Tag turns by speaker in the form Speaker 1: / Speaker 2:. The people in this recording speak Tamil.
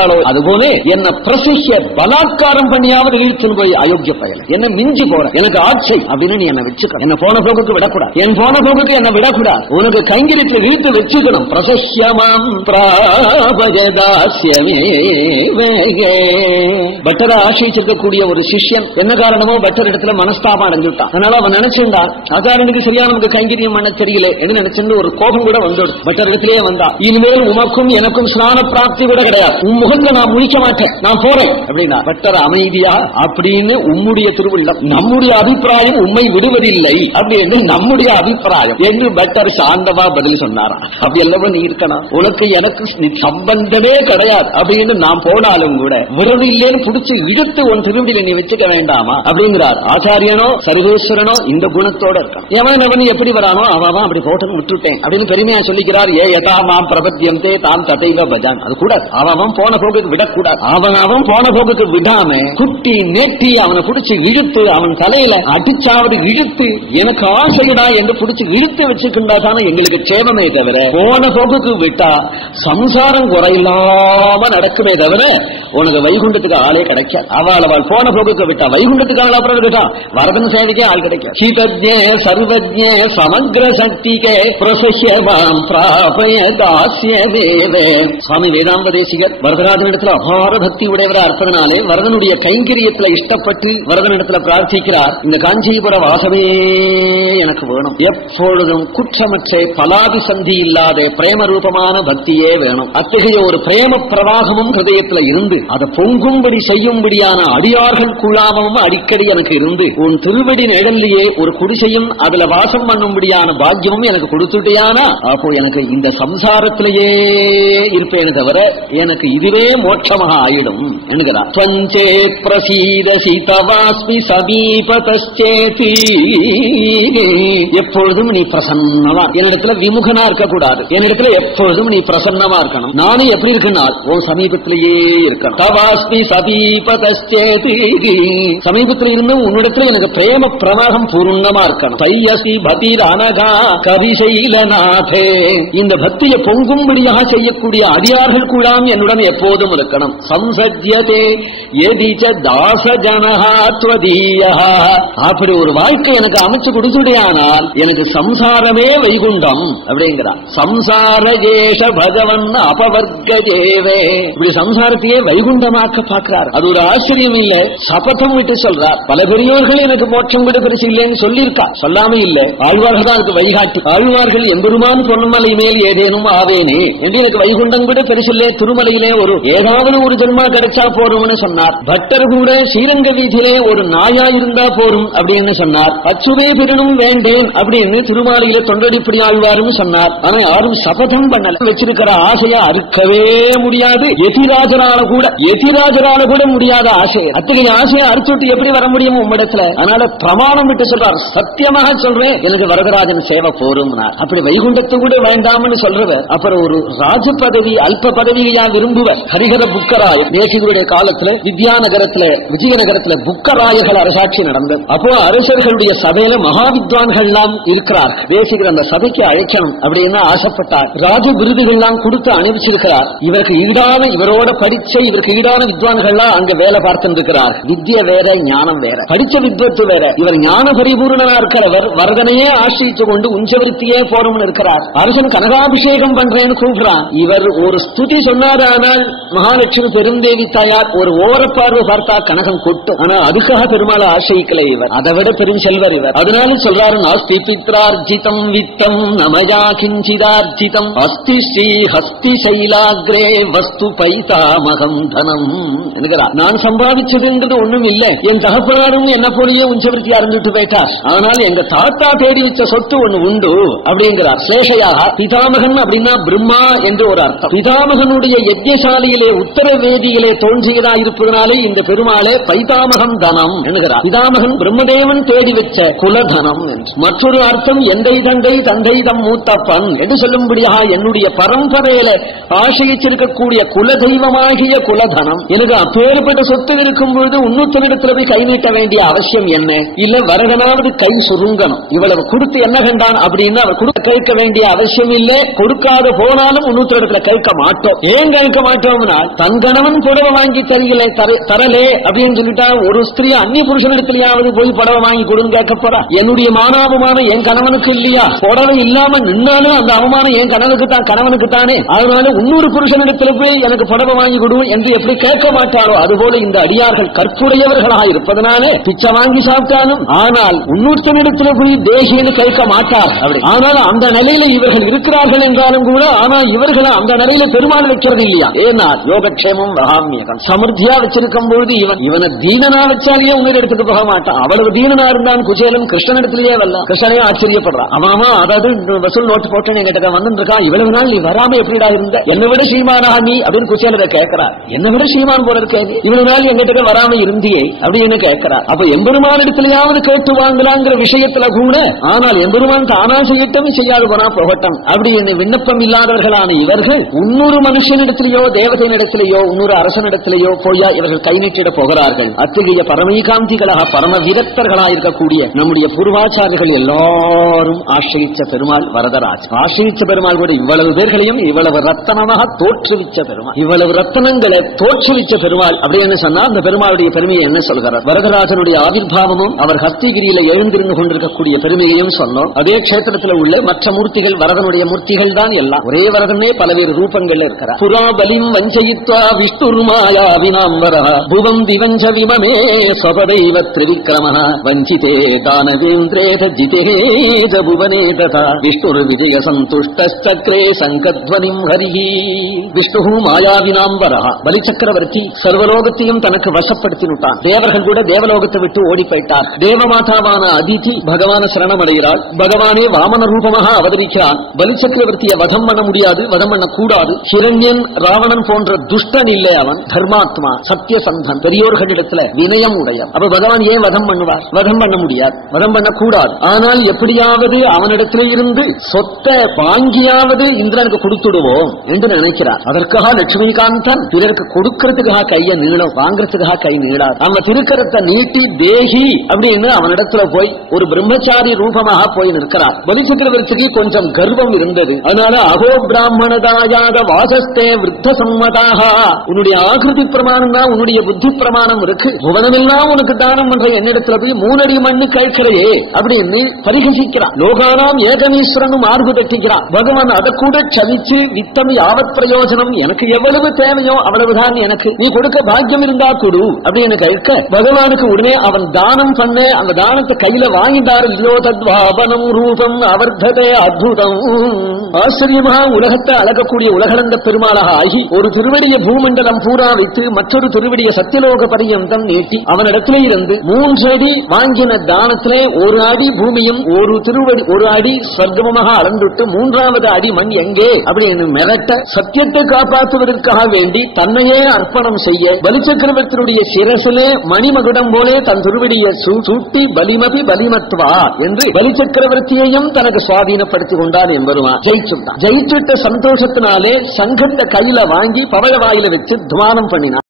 Speaker 1: அதுபோல என்ன பிரசிஷ்ய பலாத்காரம் பண்ணியாவது இழுத்துன்னு போய் அயோக்கிய பயல. என்ன மிஞ்சி போற? எனக்கு ஆட்சை. அப்படின்னு நீ என்ன வச்சுக்க என்ன போன போக்குக்கு விடக்கூடாது. என் போன போக்குக்கு என்ன விடக்கூடாது. உனக்கு கைங்கரியத்தில் இழுத்து வச்சுக்கணும். பிரசஸ்யமாம் பிராபயதாசியமே பட்டரை ஆசிரிச்சிருக்கக்கூடிய ஒரு சிஷ்யன் என்ன காரணமோ பட்டர் இடத்துல மனஸ்தாபம் அடைஞ்சுட்டான். அதனால அவன் நினைச்சிருந்தான் ஆச்சாரியனுக்கு சரியா நமக்கு கைங்கரியம் பண்ண தெரியல என்று நினைச்சிருந்து ஒரு கோபம் கூட வந்துடும் பட்டர் இடத்திலேயே வந்தா இனிமேல் உமக்கும் எனக்கும் ஸ்நான பிராப்தி கூட கிடையாது. உன் முகத்துல நான் முழிக்க மாட்டேன். நான் போறேன். அப்படின்னா பட்டர் அமைதியா? அப்படின்னு உம்முடைய திருவிழம் நம்முடைய அபிப்பிராயம் உண்மை விடுவதில்லை. அப்படின்னு நம்முடைய அபிப்பிராயம். என்று பட்டர் சாந்தமா பதில் சொன்னாரா? அப்படி எல்லாம் நீ இருக்கணும்? உனக்கு எனக்கு சம்பந்தமே கிடையாது. அப்படின்னு நான் போனாலும் கூட விரவில்லேன்னு புடிச்சு இழுத்து உன் திருவிடியில நீ வச்சுக்க வேண்டாமா? அப்படிங்கிறார். ஆச்சாரியனோ சர்வேஸ்வரனோ இந்த குணத்தோட இருக்கான். எவன் அவன் எப்படி வரானோ அவன் அப்படி போட்டு விட்டுட்டேன் அப்படின்னு பெருமையா சொல்லிக்கிறார். ஏ யதா மாம் பிரபத்தியந்தே தாம் ததைவ பஜான். அது கூடாது. அவன் போன போக்குக்கு விடக்கூடாது. அவன் அவன் போன போக்குக்கு விடாம குட்டி நேட்டி அவனை புடிச்சு இழுத்து அவன் தலையில அடிச்சாவது இழுத்து எனக்கு ஆசைடா என்று புடிச்சு இழுத்து வச்சுக்கின்றா தானே எங்களுக்கு சேமமே தவிர போன போக்குக்கு விட்டா சம்சாரம் குறையில்லாம நடக்குமே தவிர உனக்கு வைகுண்டத்துக்கு ஆளே கிடைக்காது அவள் அவள் போன போக்குக்கு விட்டா. வைகுண்டத்துக்கு ஆள் அப்புறம் விட்டா வரதன் சேவைக்கே ஆள் கிடைக்கும் சீதஜே சர்வஜே சமக்ர சக்திகே பிரசஹ்யவாம் பிராபய தாசிய தேவே. சுவாமி வேதாந்த தேசிகர் வரதராஜனிடத்துல அபார பக்தி உடையவரா இருப்பதனாலே வரதனுடைய கைங்கரியத்துல இஷ்டப்பட்டு வரதனிடத்துல பிரார்த்திக்கிறார். இந்த காஞ்சிபுர வாசமே எனக்கு வேணும். எப்பொழுதும் குற்றமற்ற பலாதி சந்தி இல்லாத பிரேம ரூபமான பக்தியே வேணும். அத்தகைய ஒரு பிரேம பிரவாகமும் ஹதயத்துல இருந்து அதை பொங்கும்படி செய்யும்படியான அடியார்கள் குழாமமும் அடிக்கடி எனக்கு இருந்து உன் திருவடி நிழல்லையே ஒரு குடிசையும் அதுல வாசம் பண்ணும்படியான பாக்கியமும் எனக்கு கொடுத்துட்டியானா அப்போ எனக்கு இந்த சம்சாரத்திலேயே இருப்பேன் தவிர எனக்கு இதுவே மோட்சமாக ஆயிடும் என்கிறார். துவஞ்சே பிரசீத சீதவாஸ்மி சமீபதேதி எப்பொழுதும் நீ பிரசன்னமா என்னிடத்துல விமுகனா இருக்கக்கூடாது. என்னிடத்துல எப்பொழுதும் நீ பிரசன்னமா இருக்கணும். நானும் எப்படி இருக்குன்னா உன் சமீபத்திலேயே இருக்கணும். தவாஸ்மி சமீபதேதி சமீபத்தில் இருந்தும் உன்னிடத்துல எனக்கு பிரேம பிரவாகம் பூர்ணமா இருக்கணும். தையசி பதில் அனகா கவிசைலநாதே. இந்த பக்தியை பொங்கும்படியாக செய்யக்கூடிய அடியார்கள் கூட என்னுடன் எப்போதும் இருக்கணும். சம்சஜ்யதே எதிச்ச தாச ஜனஹாத்வதீயா அப்படி ஒரு வாழ்க்கை எனக்கு அமைச்சு கொடுத்துடையானால் எனக்கு சம்சாரமே வைகுண்டம் அப்படிங்கிறார். சம்சார ஜேஷ பகவன் அபவர்க்க தேவே இப்படி சம்சாரத்தையே வைகுண்டமாக்க பார்க்கிறார் அது ஒரு ஆச்சரியம் இல்ல. சபதம் விட்டு சொல்றார். பல பெரியோர்கள் எனக்கு மோட்சம் விட பெருசு இல்லைன்னு சொல்லியிருக்கா. சொல்லாம இல்ல. ஆழ்வார்கள் தான் அதுக்கு வழிகாட்டு ஆழ்வார்கள் எம்பெருமான் பொன்மலை மேல் ஏதேனும் ஆவேனே என்று எனக்கு வைகுண்டம் விட பெருசில்லே திருமலையிலே ஒரு ஏதாவது ஒரு ஜென்மா கிடைச்சா போறோம்னு சொன்னார். பட்டர் கூட ஸ்ரீரங்க வீதியிலே ஒரு நாயா இருந்தா போரும் அப்படின்னு சொன்னார். அச்சுவே பெருணும் வேண்டேன் அப்படின்னு திருமாலையில தொண்டடிப்படி ஆழ்வாரும் சொன்னார். ஆனா யாரும் சபதம் பண்ணல. வச்சிருக்கிற ஆசையை அறுக்கவே முடியாது. எதிராஜரால கூட எதிராஜரால கூட முடியாத ஆசை. அத்தகைய ஆசையை அறுத்துட்டு எப்படி வர முடியும் உம்மிடத்துல? அதனால பிரமாணம் விட்டு சொல்றார். சத்தியமாக சொல்றேன் எனக்கு வரதராஜன் சேவை போரும் அப்படி வைகுண்டத்தை கூட வேண்டாம்னு சொல்றவர். அப்புறம் ஒரு ராஜ பதவி அல்ப பதவியா விரும்புவர்? ஹரிஹர புக்கராய தேசிகருடைய காலத்துல வித்யாநகரத்துல விஜயநகரத்துல புக்கராயர்கள் அரசாட்சி நடந்தது. அப்போ அரசர்களுடைய சபையில மகாவித்வான்கள் எல்லாம் இருக்கிறார். தேசிகர் அந்த சபைக்கு அழைக்கணும் அப்படின்னு ஆசைப்பட்டார். ராஜ விருதுகள்லாம் கொடுத்து அனுப்பிச்சிருக்கிறார் இவருக்கு ஈடான இவரோட படிச்ச இவருக்கு ஈடான எல்லாம் அங்க வேலை பார்த்திருக்கிறார். இருக்கிறார் வித்ய வேற ஞானம் வேற. படிச்ச வித்வத்து வேற. இவர் ஞான பரிபூர்ணனா இருக்கிறவர். வரதனையே ஆசிரிச்சு கொண்டு உஞ்சவருத்தியே போறோம்னு இருக்கிறார். அரசன் கனகாபிஷேகம் பண்றேன்னு கூப்பிடுறான். இவர் ஒரு ஸ்துதி சொன்னாரானால் மகாலட்சுமி பெருந்தேவி தாயார் ஒரு ஓரப்பார்வை பார்த்தா கனகம் கொட்டும். ஆனா அதுக்காக பெருமாள் ஆசிரிக்கலை இவர். அதை விட பெரும் செல்வர் இவர். அதனால சொல்றாரு நாஸ்தி பித்ரார்ஜிதம் வித்தம் நமயா கிஞ்சிதார்ஜிதம். அஸ்தி ஸ்ரீ ஹஸ்தி சைலாகிரே வஸ்து பைதாமகம் தனம். என்கிறார் நான் சம்பாதிச்சதுன்றது ஒண்ணும் இல்லை. என் தகப்பனாரும் என்ன போலயே உஞ்சவருத்தி ஆரம்பிட்டு போயிட்டார். ஆனால் எங்க தாத்தா தேடி வச்ச சொத்து ஒண்ணு உண்டு அப்படிங்கிறார். சேஷையாக பிதாமகன் அப்படின்னா பிரம்மா என்று ஒரு அர்த்தம். பிதாமகனுடைய யஜ்யசாலையிலே உத்தர வேதியிலே தோன்றியதா இருப்பதனாலே இந்த பெருமாளே பைதாமகம் தனம் என்கிறார். பிதாமகன் பிரம்மதேவன் தேடி வச்ச குலதனம் என்று. மற்றொரு அர்த்தம் எந்தை தந்தை தந்தை தம் மூத்தப்பன் என்று சொல்லும்படியாக என்னுடைய பரம்பரையில ஆசிரிச்சிருக்கக்கூடிய குலதெய்வமாகிய குலதனம். எனக்கு அப்பேற்பட்ட சொத்து இருக்கும் பொழுது உன்னூத்தனிடத்துல போய் கை நீட்ட வேண்டிய அவசியம் என்ன? இல்ல வரதனாவது கை சுருங்கணும். இவ்வளவு கொடுத்து என்ன கண்டான் அப்படின்னு அவர் கொடுக்க கேட்க வேண்டிய அவசியம் இல்லை. கொடுக்காத போனாலும் இடத்துல கேட்க மாட்டோம். ஏன் கேட்க மாட்டோம்னா தன் கணவன் புடவை வாங்கி தருகலை தரலே அப்படின்னு சொல்லிட்டா ஒரு ஸ்திரீ அந்நிய புருஷனிடத்திலேயாவது போய் புடவை வாங்கி கொடுன்னு கேட்க போறா என்னுடைய மானாபமானம் என் கணவனுக்கு இல்லையா? புடவை இல்லாம நின்னாலும் அந்த அவமானம் என் கணவனுக்கு தான் கணவனுக்கு தானே. அதனால இன்னொரு புருஷனிடத்துல போய் எனக்கு புடவை வாங்கி கொடு என்று எப்படி கேட்க மாட்டாரோ? அதுபோல இந்த அடியார்கள் கற்புடையவர்களாக இருப்பதனாலே பிச்சை வாங்கி சாப்பிட்டாலும் ஆனால் உன்னூர்த்தனிடத்துல போய் தேகின்னு கேட்க மாட்டார். அப்படி. ஆனால் அந்த நிலையில இவர்கள் இருக்கிறார்கள் என்றாலும் கூட ஆனால் இவர்களை அந்த நிலையில பெருமாள் வைக்கிறது இல்லையா? ஏன்னா யோகக்ஷேமம் வகாமியகம். சமிருத்தியா வச்சிருக்கும் பொழுது இவன் இவனை தீனனா வச்சாலேயே உங்க எடுத்துட்டு போக மாட்டான். அவ்வளவு தீனனா இருந்தான் குச்சேலன் கிருஷ்ணனிடத்திலேயே வரல. கிருஷ்ணனே ஆச்சரியப்படுறான். அவன் அதாவது வசூல் நோட்டு போட்டு எங்கிட்ட வந்து இருக்கான் இவ்வளவு நாள் நீ வராம எப்படிடா இருந்த? என்னை விட ஸ்ரீமானா நீ அப்படின்னு குச்சேலரை கேட்கிறார். என்னை விட ஸ்ரீமான் போல இருக்காது. இவ்வளவு நாள் எங்கிட்ட வராம இருந்தியே அப்படின்னு கேட்கிறார் அப்ப எம்பெருமான் இடத்துலயாவது கேட்டு வாங்கலாங்கிற விஷயத்துல கூட ஆனால் எம்பெருமான் தானா செய்யட்டும் செய்யாது போனா போகட்டும் அப்படி என்று விண்ணப்பம் இல்லாதவர்களான இவர்கள் இன்னொரு மனுஷனிடத்திலேயோ தேவதையினிடத்திலேயோ இன்னொரு அரசனிடத்திலேயோ போயா இவர்கள் கை நீட்டிட போகிறார்கள். அத்தகைய பரமீகாந்திகளாக பரம விரக்தர்களாக இருக்கக்கூடிய நம்முடைய பூர்வாச்சாரியர்கள் எல்லாரும் ஆசிரியிச்ச பெருமாள் வரதராஜ் ஆசிரியிச்ச பெருமாள் கூட இவ்வளவு பேர்களையும் இவ்வளவு ரத்தனமாக தோற்றுவிச்ச பெருமாள். இவ்வளவு ரத்தனங்களை தோற்றுவிச்ச பெருமாள். பெருமாள். அப்படின்னு சொன்னா அந்த பெருமாளுடைய பெருமையை என்ன சொல்கிறார்? வரதராஜனுடைய ஆவிர்வாவமும் அவர் ஹஸ்திகிரியில எழுந்திருந்து கொண்டிருக்கக்கூடிய பெருமையையும் சொன்னோம். அதே கஷேத்திரத்தில் உள்ள மற்ற மூர்த்திகள் வரதனுடைய மூர்த்திகள் தான் எல்லாம். ஒரே வரதனே பலவேறு ரூபங்கள்ல இருக்கிறார். புறாபலிம் வஞ்சயித்வா விஷ்ணுர்மாயா வினாம்பர புவம் திவஞ்ச விமமே ஸ்வபதைவ திரிவிக்ரம வஞ்சிதே தானவேந்திரேத ஜிதேஜ புவனே ததா விஷ்ணுர் விஜய சந்துஷ்டச்சக்ரே சங்கத்வனிம் ஹரிஹி விஷ்ணு மாயாவினாம்பரா பலிச்சக்கரவர்த்தி சர்வலோகத்தையும் தனக்கு வசப்படுத்தினுட்டான் தேவர்கள் கூட தேவலோகத்தை விட்டு ஓடி போயிட்டார் தேவமாதாவான அதிதி பகவான சரணமடைகிறாள் பகவானே வாமன ரூபமாக அவதரிக்கிறான் பலிச்சக்கரவர்த்தியை வதம் பண்ண முடியாது வதம் பண்ண கூடாது ஹிரண்யன் ராவணன் போன்ற துஷ்டன் இல்லை அவன் தர்மாத்மா சத்தியசந்தன் பெரியோர்களிடத்துல வினயம் உடைய அப்ப பகவான் ஏன் வதம் பண்ணுவார் வதம் பண்ண முடியாது வதம் பண்ண கூடாது ஆனால் எப்படியாவது அவனிடத்திலே இருந்து சொத்தை வாங்கியாவது இந்திரனுக்கு கொடுத்துடுவோம் என்று நினைக்கிறார் அதற்காக லட்சுமிகாந்தன் பிறருக்கு கொடுக்கிறதுக்காக கைய நீளம் வாங்குறதுக்காக கை நீளார் நம்ம திருக்கரத்தை நீட்டி தேகி அப்படின்னு அவனிடத்துல போய் ஒரு பிரம்மச்சாரி ரூபமாக போய் நிற்கிறார். பலி சக்கரவர்த்திக்கு கொஞ்சம் கர்வம் இருந்தது. அதனால அகோ பிராமணதாயாத வாசஸ்தே விருத்த சம்மதாக உன்னுடைய ஆகிருதி பிரமாணம் தான் உன்னுடைய புத்தி பிரமாணம் இருக்கு. புவனமெல்லாம் உனக்கு தானம் பண்ற என்னிடத்துல போய் மூணடி மண்ணு கேட்கிறையே அப்படின்னு பரிகசிக்கிறான் லோகானாம் ஏகமீஸ்வரனும் மார்பு தட்டிக்கிறான் பகவான் அதை கூட சமிச்சு வித்தம் யாவத் பிரயோஜனம் எனக்கு எவ்வளவு தேவையோ அவ்வளவுதான் எனக்கு. நீ கொடுக்க பாக்கியம் இருந்தா கொடு அப்படின்னு கேட்க பகவானுக்கு உடனே அவன் தானம் பண்ண அந்த தானத்தை கையில வாங்கிட்டார். இல்லோ தத்வாபனம் ரூபம் அவர்ததே அத்புதம். ஆச்சரியமா உலகத்தை அழகக்கூடிய உலகளந்த பெருமாளாக ஆகி ஒரு திருவடிய பூமண்டலம் பூரா வைத்து மற்றொரு திருவடிய சத்தியலோக பரியந்தம் நீட்டி அவனிடத்திலே இருந்து மூன்றடி வாங்கின தானத்திலே ஒரு அடி பூமியும் ஒரு திருவடி ஒரு அடி சொர்க்கமாக அளந்துட்டு மூன்றாவது அடி மண் எங்கே? அப்படின்னு மிரட்ட சத்தியத்தை காப்பாற்றுவதற்காக வேண்டி தன்னையே அர்ப்பணம் செய்ய பலிச்சக்கரவர்த்தியுடைய சிரசிலே மணிமகுடம் போலே தன் திருவடியை சூட்டி பலிமபி பலிமத்வா என்று பலிச்சக்கரவர்த்தியையும் தனக்கு சுவாதீனப்படுத்திக் கொண்டான் என்பருவான் ஜெயிச்சுட்டான். ஜெயிச்சுட்ட சந்தோஷத்தினாலே சங்கத்தை கையில வாங்கி பவழ வாயில வச்சு துவானம் பண்ணினான்.